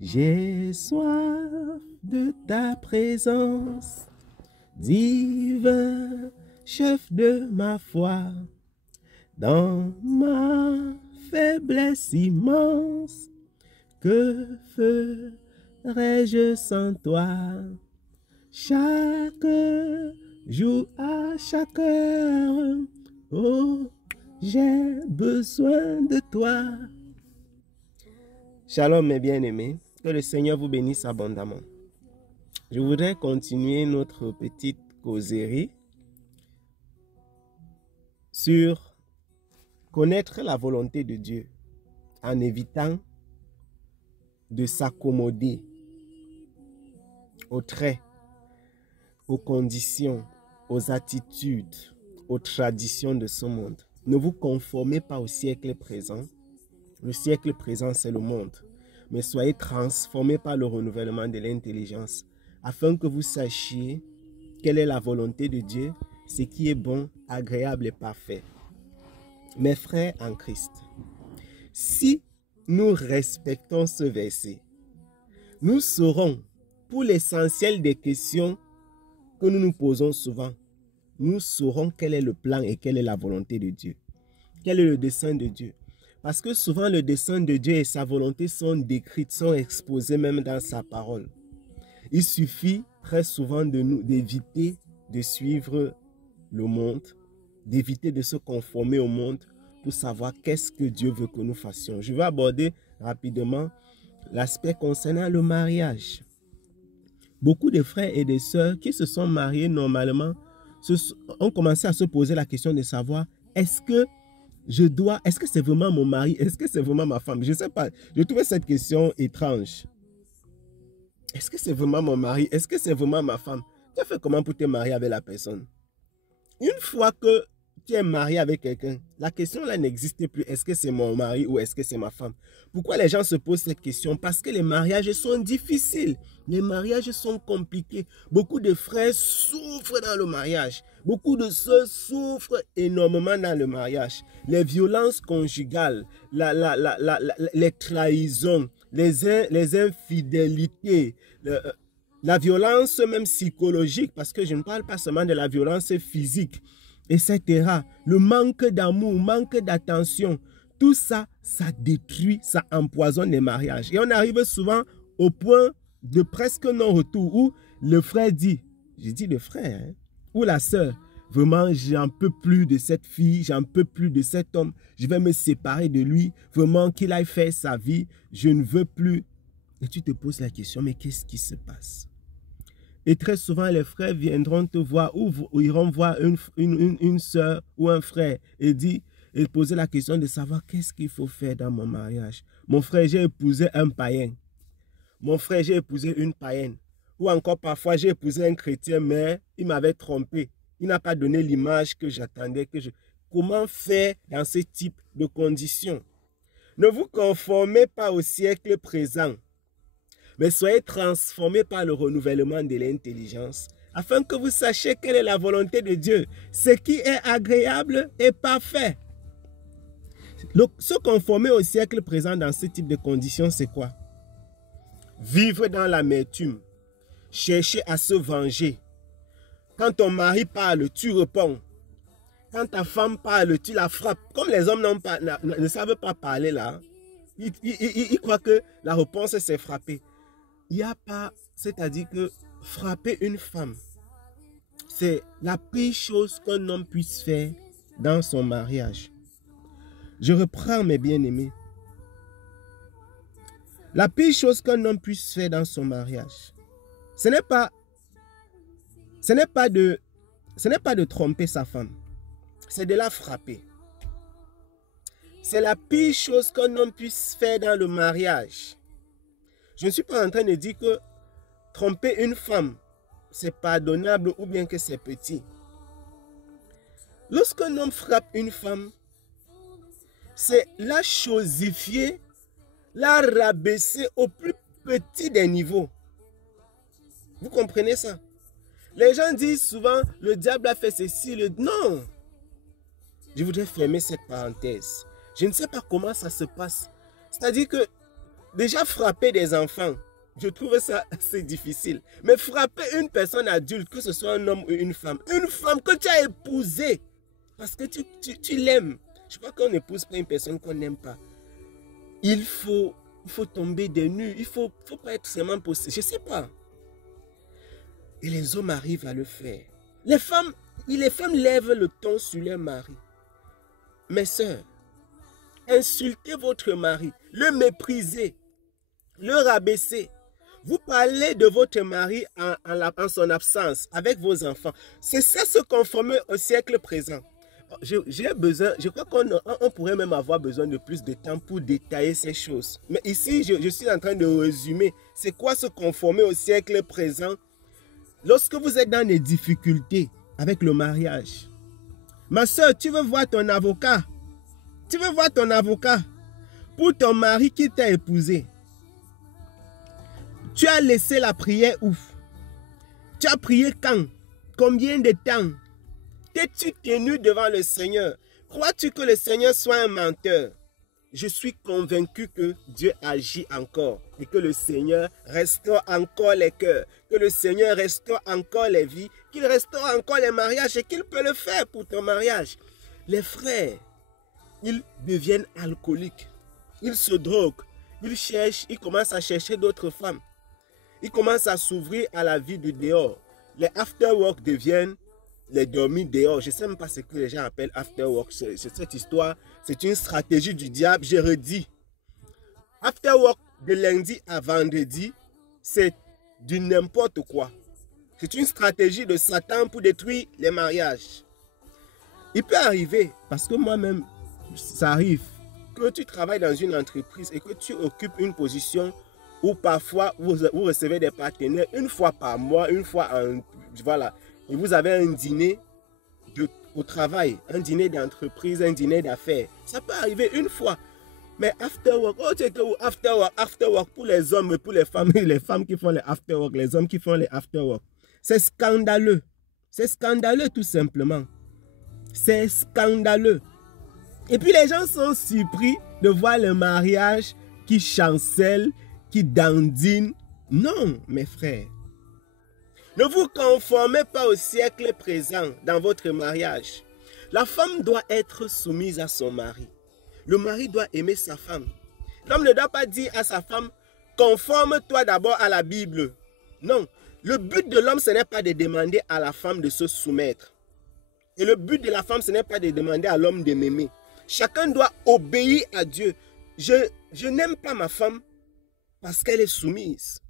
J'ai soif de ta présence, divin chef de ma foi, dans ma faiblesse immense, que ferais-je sans toi? Chaque jour à chaque heure, oh, j'ai besoin de toi. Shalom mes bien-aimés, que le Seigneur vous bénisse abondamment. Je voudrais continuer notre petite causerie sur connaître la volonté de Dieu en évitant de s'accommoder aux traits, aux conditions, aux attitudes, aux traditions de ce monde. Ne vous conformez pas au siècle présent. Le siècle présent, c'est le monde. Mais soyez transformés par le renouvellement de l'intelligence, afin que vous sachiez quelle est la volonté de Dieu, ce qui est bon, agréable et parfait. Mes frères en Christ, si nous respectons ce verset, nous saurons, pour l'essentiel des questions que nous nous posons souvent, nous saurons quel est le plan et quelle est la volonté de Dieu. Quel est le dessein de Dieu? Parce que souvent le dessein de Dieu et sa volonté sont décrites, sont exposées même dans sa parole. Il suffit très souvent d'éviter de suivre le monde, d'éviter de se conformer au monde pour savoir qu'est-ce que Dieu veut que nous fassions. Je vais aborder rapidement l'aspect concernant le mariage. Beaucoup de frères et de sœurs qui se sont mariés normalement ont commencé à se poser la question de savoir est-ce que c'est vraiment mon mari? Est-ce que c'est vraiment ma femme? Je ne sais pas. Je trouvais cette question étrange. Est-ce que c'est vraiment mon mari? Est-ce que c'est vraiment ma femme? Tu as fait comment pour te marier avec la personne? Une fois que tu es marié avec quelqu'un, la question là n'existe plus. Est-ce que c'est mon mari ou est-ce que c'est ma femme? Pourquoi les gens se posent cette question? Parce que les mariages sont difficiles. Les mariages sont compliqués. Beaucoup de frères souffrent dans le mariage. Beaucoup de sœurs souffrent énormément dans le mariage. Les violences conjugales, les trahisons, les infidélités, la violence même psychologique, parce que je ne parle pas seulement de la violence physique, etc. Le manque d'amour, manque d'attention, tout ça, ça détruit, ça empoisonne les mariages. Et on arrive souvent au point de presque non-retour où le frère dit, je dis le frère, hein, ou la sœur, vraiment j'en peux plus de cette fille, j'en peux plus de cet homme, je vais me séparer de lui, vraiment qu'il aille faire sa vie, je ne veux plus. Et tu te poses la question, mais qu'est-ce qui se passe? Et très souvent, les frères viendront te voir ou iront voir une soeur ou un frère et poser la question de savoir qu'est-ce qu'il faut faire dans mon mariage. Mon frère, j'ai épousé un païen. Mon frère, j'ai épousé une païenne. Ou encore parfois, j'ai épousé un chrétien, mais il m'avait trompé. Il n'a pas donné l'image que j'attendais. Comment faire dans ce type de conditions? Ne vous conformez pas au siècle présent, mais soyez transformés par le renouvellement de l'intelligence, afin que vous sachiez quelle est la volonté de Dieu, ce qui est agréable et parfait. Donc, se conformer au siècle présent dans ce type de conditions, c'est quoi? Vivre dans l'amertume, chercher à se venger. Quand ton mari parle, tu réponds. Quand ta femme parle, tu la frappes. Comme les hommes ne savent pas parler là, ils croient que la réponse c'est frapper. Il n'y a pas, c'est-à-dire que frapper une femme, c'est la pire chose qu'un homme puisse faire dans son mariage. Je reprends mes bien-aimés. La pire chose qu'un homme puisse faire dans son mariage, ce n'est pas de tromper sa femme, c'est de la frapper. C'est la pire chose qu'un homme puisse faire dans le mariage. Je ne suis pas en train de dire que tromper une femme, c'est pardonnable ou bien que c'est petit. Lorsqu'un homme frappe une femme, c'est la chosifier, la rabaisser au plus petit des niveaux. Vous comprenez ça? Les gens disent souvent, le diable a fait ceci, non. Je voudrais fermer cette parenthèse. Je ne sais pas comment ça se passe. C'est-à-dire que Déjà, frapper des enfants, je trouve ça assez difficile. Mais frapper une personne adulte, que ce soit un homme ou une femme que tu as épousée, parce que tu l'aimes. Je crois qu'on n'épouse pas une personne qu'on n'aime pas. Il faut tomber des nues. Il ne faut pas être seulement possédé. Je ne sais pas. Et les hommes arrivent à le faire. Les femmes lèvent le ton sur leur mari. Mes sœurs, insultez votre mari, le méprisez, le rabaisser. Vous parlez de votre mari en son absence, avec vos enfants. C'est ça se conformer au siècle présent. J'ai besoin, je crois qu'on pourrait même avoir besoin de plus de temps pour détailler ces choses. Mais ici, je suis en train de résumer. C'est quoi se conformer au siècle présent? Lorsque vous êtes dans des difficultés avec le mariage. Ma soeur, tu veux voir ton avocat? Tu veux voir ton avocat pour ton mari qui t'a épousé? Tu as laissé la prière où? Tu as prié quand? Combien de temps? T'es-tu tenu devant le Seigneur? Crois-tu que le Seigneur soit un menteur? Je suis convaincu que Dieu agit encore et que le Seigneur restaure encore les cœurs, que le Seigneur restaure encore les vies, qu'il restaure encore les mariages et qu'il peut le faire pour ton mariage. Les frères, ils deviennent alcooliques, ils se droguent, ils commencent à chercher d'autres femmes. Ils commencent à s'ouvrir à la vie du dehors. Les after-work deviennent les dormir dehors. Je ne sais même pas ce que les gens appellent after-work. Cette histoire, c'est une stratégie du diable. Je redis. After-work de lundi à vendredi, c'est du n'importe quoi. C'est une stratégie de Satan pour détruire les mariages. Il peut arriver, parce que moi-même, ça arrive, que tu travailles dans une entreprise et que tu occupes une position où parfois vous recevez des partenaires une fois par mois, une fois en... Voilà. Et vous avez un dîner au travail, un dîner d'entreprise, un dîner d'affaires. Ça peut arriver une fois. Mais after work, oh tu es où? After work pour les hommes et pour les femmes qui font les after work, les hommes qui font les after work. C'est scandaleux. C'est scandaleux tout simplement. C'est scandaleux. Et puis les gens sont surpris de voir le mariage qui chancelle, qui dandine. Non, mes frères. Ne vous conformez pas au siècle présent dans votre mariage. La femme doit être soumise à son mari. Le mari doit aimer sa femme. L'homme ne doit pas dire à sa femme, conforme-toi d'abord à la Bible. Non, le but de l'homme, ce n'est pas de demander à la femme de se soumettre. Et le but de la femme, ce n'est pas de demander à l'homme de m'aimer. Chacun doit obéir à Dieu. Je n'aime pas ma femme parce qu'elle est soumise.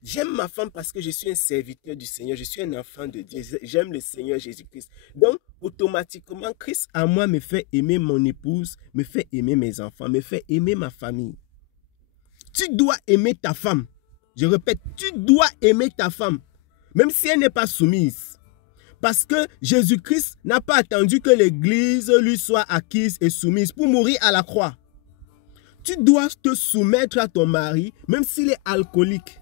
J'aime ma femme parce que je suis un serviteur du Seigneur. Je suis un enfant de Dieu. J'aime le Seigneur Jésus-Christ. Donc, automatiquement, Christ à moi me fait aimer mon épouse, me fait aimer mes enfants, me fait aimer ma famille. Tu dois aimer ta femme. Je répète, tu dois aimer ta femme, même si elle n'est pas soumise. Parce que Jésus-Christ n'a pas attendu que l'Église lui soit acquise et soumise pour mourir à la croix. Tu dois te soumettre à ton mari, même s'il est alcoolique.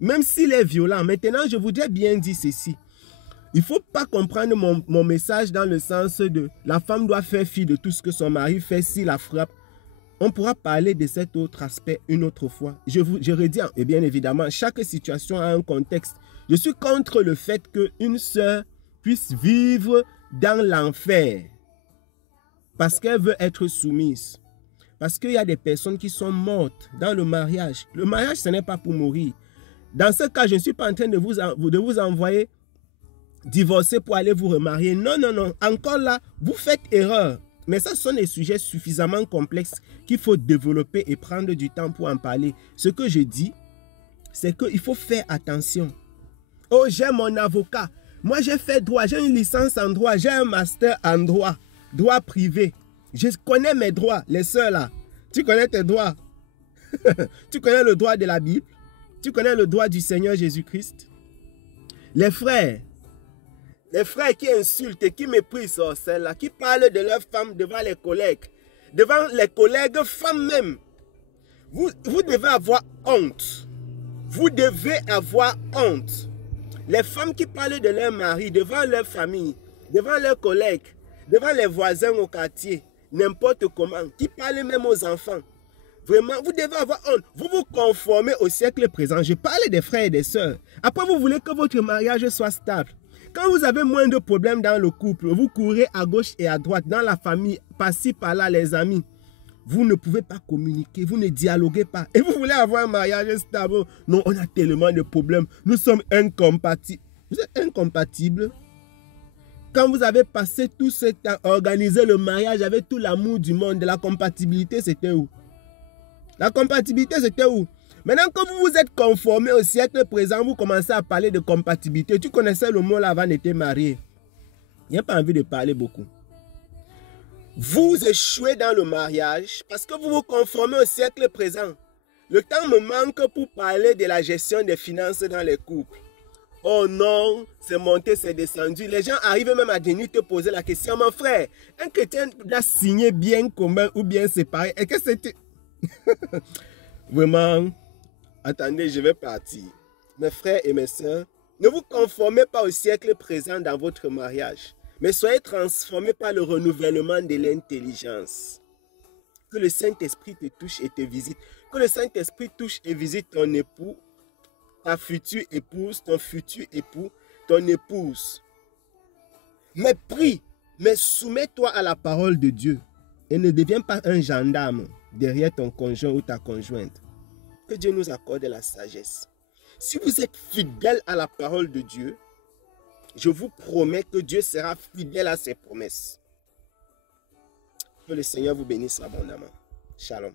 Même s'il est violent. Maintenant, je voudrais bien dire ceci. Il ne faut pas comprendre mon message dans le sens de la femme doit faire fi de tout ce que son mari fait s'il la frappe. On pourra parler de cet autre aspect une autre fois. Je redis, et bien évidemment, chaque situation a un contexte. Je suis contre le fait qu'une sœur puisse vivre dans l'enfer parce qu'elle veut être soumise. Parce qu'il y a des personnes qui sont mortes dans le mariage. Le mariage, ce n'est pas pour mourir. Dans ce cas, je ne suis pas en train de vous envoyer divorcer pour aller vous remarier. Non, non, non. Encore là, vous faites erreur. Mais ça, ce sont des sujets suffisamment complexes qu'il faut développer et prendre du temps pour en parler. Ce que je dis, c'est qu'il faut faire attention. Oh, j'ai mon avocat. Moi, j'ai fait droit. J'ai une licence en droit. J'ai un master en droit. Droit privé. Je connais mes droits, les sœurs là. Tu connais tes droits. Tu connais le droit de la Bible. Tu connais le droit du Seigneur Jésus-Christ. Les frères qui insultent et qui méprisent celles-là, qui parlent de leurs femmes devant les collègues femmes même. Vous devez avoir honte. Vous devez avoir honte. Les femmes qui parlent de leur mari devant leur famille, devant leurs collègues, devant les voisins au quartier, n'importe comment, qui parlent même aux enfants. Vraiment, vous devez avoir honte. Vous vous conformez au siècle présent. Je parle des frères et des sœurs. Après, vous voulez que votre mariage soit stable. Quand vous avez moins de problèmes dans le couple, vous courez à gauche et à droite, dans la famille, par-ci, par-là, les amis. Vous ne pouvez pas communiquer, vous ne dialoguez pas. Et vous voulez avoir un mariage stable. Non, on a tellement de problèmes. Nous sommes incompatibles. Vous êtes incompatibles. Quand vous avez passé tout ce temps à organiser le mariage avec tout l'amour du monde, la compatibilité, c'était où? La compatibilité, c'était où? Maintenant que vous vous êtes conformé au siècle présent, vous commencez à parler de compatibilité. Tu connaissais le mot là avant d'être marié. Il n'y a pas envie de parler beaucoup. Vous échouez dans le mariage parce que vous vous conformez au siècle présent. Le temps me manque pour parler de la gestion des finances dans les couples. Oh non, c'est monté, c'est descendu. Les gens arrivent même à venir te poser la question. Mon frère, un chrétien doit signer bien commun ou bien séparé. Et que c'était... Vraiment, attendez, je vais partir. Mes frères et mes sœurs, ne vous conformez pas au siècle présent dans votre mariage, mais soyez transformés par le renouvellement de l'intelligence. Que le Saint-Esprit te touche et te visite. Que le Saint-Esprit touche et visite ton époux, ta future épouse, ton futur époux, ton épouse. Mais prie, mais soumets-toi à la parole de Dieu et ne deviens pas un gendarme derrière ton conjoint ou ta conjointe. Que Dieu nous accorde la sagesse. Si vous êtes fidèle à la parole de Dieu, je vous promets que Dieu sera fidèle à ses promesses. Que le Seigneur vous bénisse abondamment. Shalom.